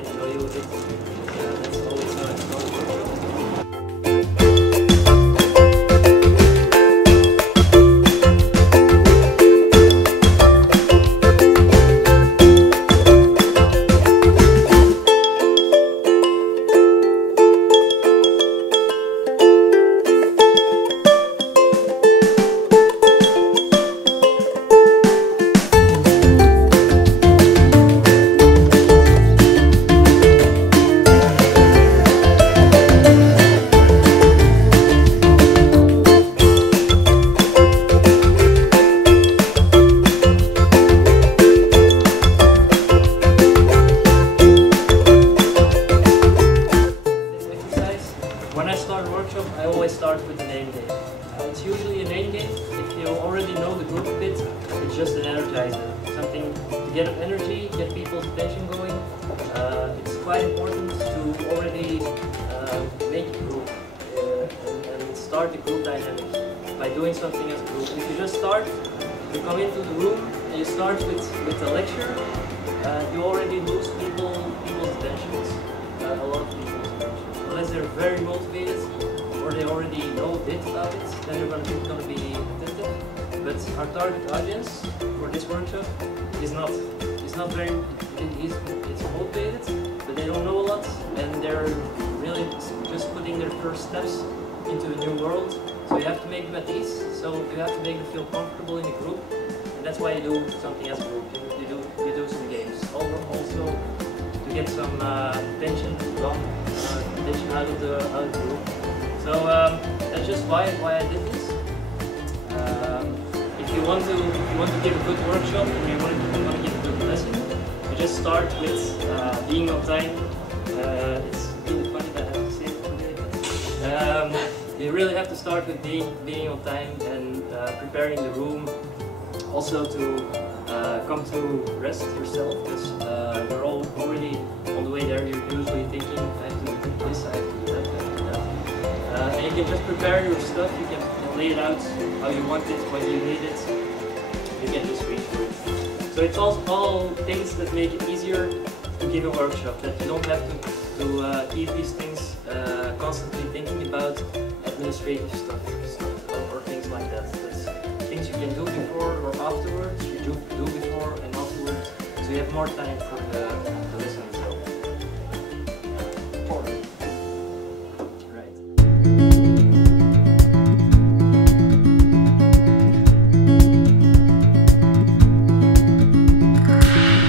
get to know you a bit. That's always how I start a workshop. I always start with the name game. It's usually a name game. If you already know the group a bit, it's just an energizer. Something to get up energy, get people's attention going. It's quite important to already make a group and start the group dynamic by doing something as a group. If you just start, you come into the room and you start with a lecture, you already lose people's attentions, a lot of people's attention. Unless they're very motivated, or they already know a bit about it, then they're going to be attentive. But our target audience for this workshop is not very, it's motivated, but they don't know a lot, and they're really just putting their first steps into a new world. So you have to make them at ease, so you have to make them feel comfortable in a group, and that's why you do something as a group. You do some games. Also to get some tension out of the group. So that's just why I did this. If you want to give a good workshop, and you want to give a good lesson, you just start with being on time. It's really funny that I have to say it today, but you really have to start with being on time and preparing the room. Also to come to rest yourself, because you're all already on the way there. You're usually thinking, I have to do this, I have to do that, I have to do that. And you can just prepare your stuff, you can lay it out how you want it, when you need it. You can just read through it. So it's all things that make it easier to give a workshop, that you don't have to keep these things constantly thinking about administrative stuff or things like that. That's things you can do before or afterwards, you do before and afterwards, so you have more time for the lesson itself. Right.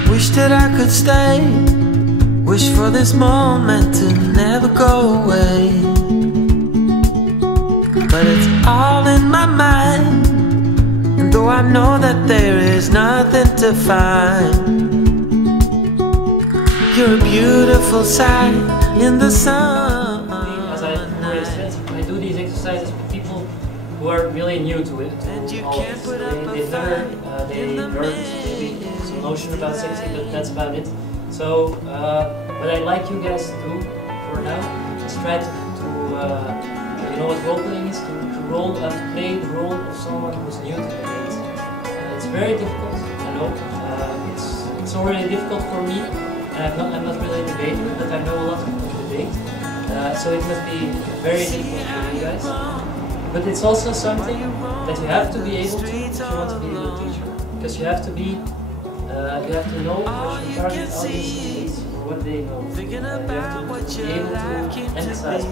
Wish that I could stay, wish for this moment to never go away. But it's all in my mind, and though I know that there is nothing to find, you're a beautiful sight in the sun. As I already said, I do these exercises with people who are really new to it. They learned maybe some notion about sexing, but that's about it. So what I'd like you guys to do for now is try to you know what role playing is, to play the role of someone who's new to the game. It's very difficult, I know. It's already difficult for me, and I'm not really a debater, but I know a lot of debate. So it must be very difficult for you guys. But it's also something that you have to be able to if you want to be a good teacher, because you have to know what your target audience is or what they know. You have to be able to emphasize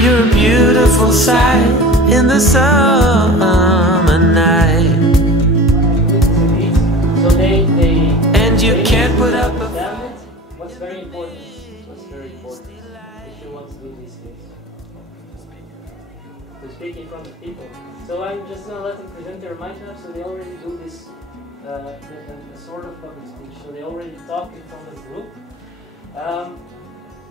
You're a beautiful sight in the summer night. So and you can't put up a fight. What's very important if you want to do these things? To speak in front of people. So I'm just going to let them present their mind map, so they already do this a sort of public speech, so they already talk in front of the group.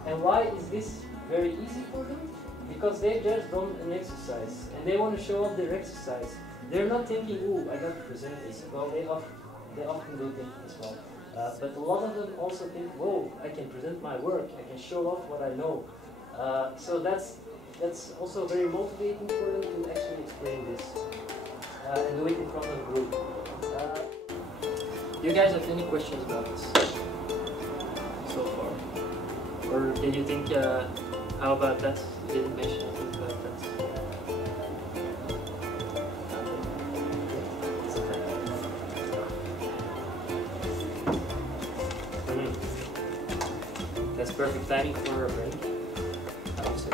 And why is this very easy for them? Because they just done an exercise and they want to show off their exercise. They're not thinking, ooh, I got to present this. Well, they often do think as well. But a lot of them also think, whoa, I can present my work, I can show off what I know. So that's also very motivating for them to actually explain this and do it in front of a group. you guys have any questions about this so far? Or did you think, how about that? You didn't mention anything about that. That's perfect timing for a break, I would say.